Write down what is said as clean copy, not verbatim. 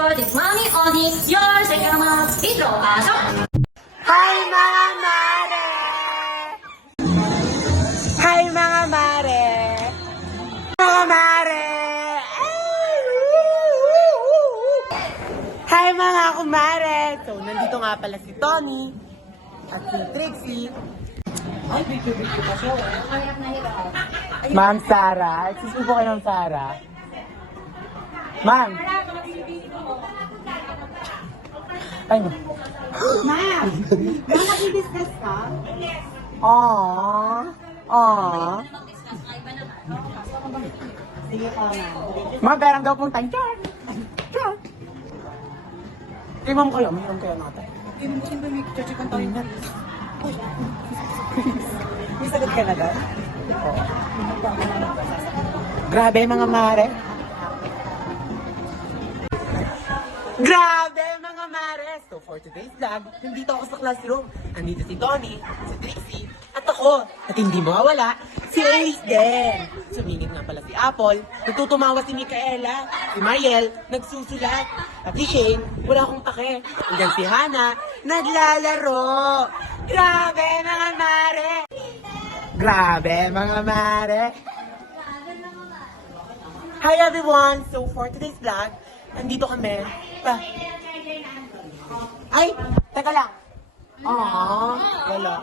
for this Mommy Oni, your second month intro. Pasok! Hi mga mare! Hi mga mare! Mga mare! Hi mga kumare! So, nandito nga pala si Tony at si Trixie. Ay, video pa siya. Ma'am Sarah. Excuse me po kayo, Ma'am Sarah. Ma'am. Ay, no. Ma'am, nakikidiscuss ka? Aww. Aww. Sige ka, ma'am. Ma'am, perang daw pong time. Char! Char! Ma'am kayo, mayroon kayo natin. Siyempre may chichikan tayo na. May sagot ka na daw? Oo. Grabe mga mare. Grabe mga mare! So for today's vlog, nandito ako sa classroom. Nandito si Tony, si Trixie, at ako. At hindi mawawala, si Ace din. Sumingit nga pala si Apple, natutumawa si Micaela, si Mariel, nagsusulat. At si Shane, wala akong pake. Hanggang si Hana, naglalaro. Grabe mga mare! Grabe mga mare! Hi everyone! So for today's vlog, nandito kami. Ay! Teka lang! Aww! Wala.